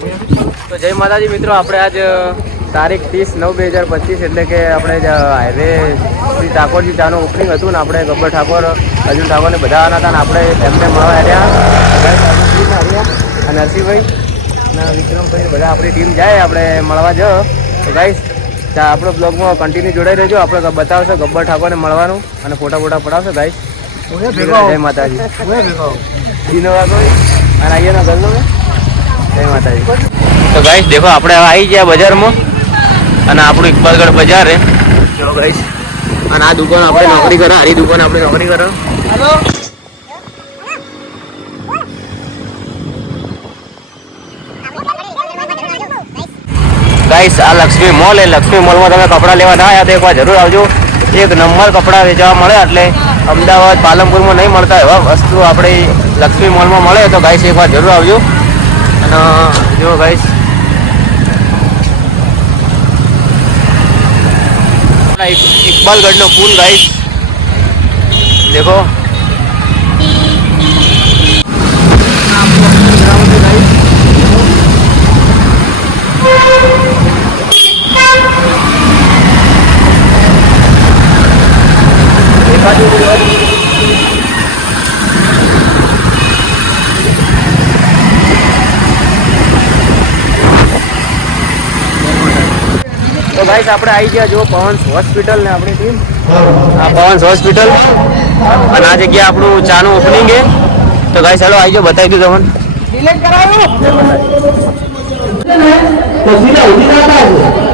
તો જય માતાજી મિત્રો, આપણે આજ તારીખ 30/9/2025 એટલે કે આપણે હાઈવે શ્રી ઠાકોરજી ચાનું ઓપનિંગ હતું ને આપણે ગબ્બર ઠાકોર, અર્જુન ઠાકોરને બધા આવવાના હતા ને આપણે એમને મળવા આવ્યા અને હર્ષિભાઈ અને વિક્રમભાઈ બધા આપણી ટીમ જાય આપણે મળવા જ. તો ગાઈસ આપણો બ્લોગમાં કન્ટિન્યુ જોડાઈ રહેજો. આપણે બતાવશો ગબ્બર ઠાકોરને મળવાનું અને ફોટા પડાવશો ગાઈસ. જય માતાજી. દિનોવા કોઈ અને અહીંયા ના ઘરનો જય માતાજી. તો ગાઈસ દેખો આપણે આવી ગયા બજારમાં અને આપણું ઇકબાલગઢ બજાર હે જો ગાઈસ. અને આ દુકાન આપણે નોકરી કરે, આરી દુકાન આપણે નોકરી કરે. હેલો ગાઈસ, આ લક્ષ્મી મોલ હે. લક્ષ્મી મોલમાં તમે કપડાં લેવા ના આવ્યા તો એકવાર જરૂર આવજો. એક નંબર કપડાં વેચવા મળે, એટલે અમદાવાદ પાલનપુરમાં નહીં મળતા એવા વસ્તુ આપણે લક્ષ્મી મોલમાં મળે. તો ગાઈસ એકવાર જરૂર આવજો. અને જો ગાઈસ ઇકબાલગઢનો પુલ ગાઈસ દેખો. તો ગાઈસ આપણે આવી ગયા જો પવન્સ હોસ્પિટલ ને આપણી ટીમ આ પવન્સ હોસ્પિટલ અને આ જગ્યા આપણું ચાનું ઓપનિંગ છે. તો ગાઈસ ચાલો આવી જાઓ, બતાવી દઉં તમને. સિલેક્ટ કરાવ્યું તો સીધા ઉડી જતા છે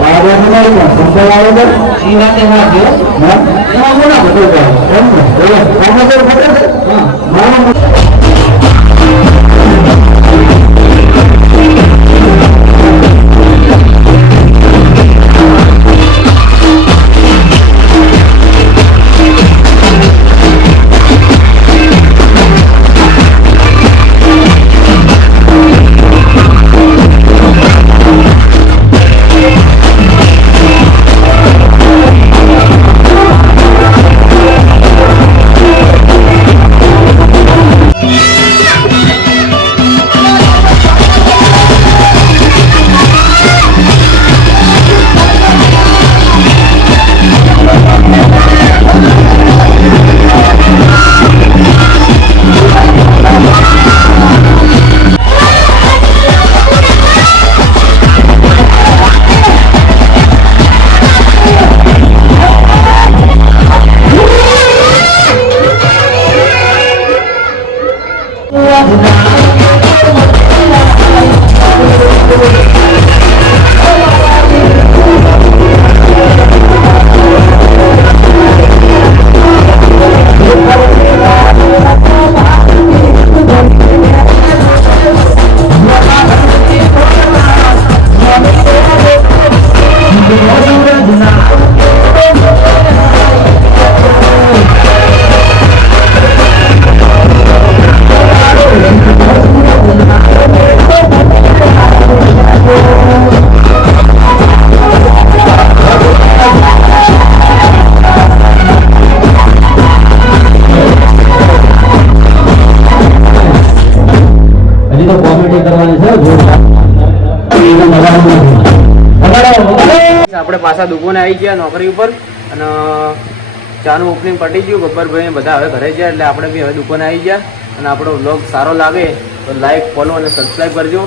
બાળકોને સંભાળ આવે છે સીધા તે ના ગયો હા એમાં કોના બતો જાય એમ ને બોલો કોના પર બતો હા મારો આપણે પાછા દુકાને આવી ગયા નોકરી ઉપર અને ચાનું ઓપનિંગ પટી ગયું. ગબ્બરભાઈ બધા હવે ઘરે ગયા એટલે આપણે બી હવે દુકાને આવી ગયા. અને આપણો વ્લોગ સારો લાગે તો લાઈક, ફોલો અને સબસ્ક્રાઈબ કરજો.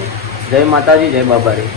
જય માતાજી, જય બાબારી.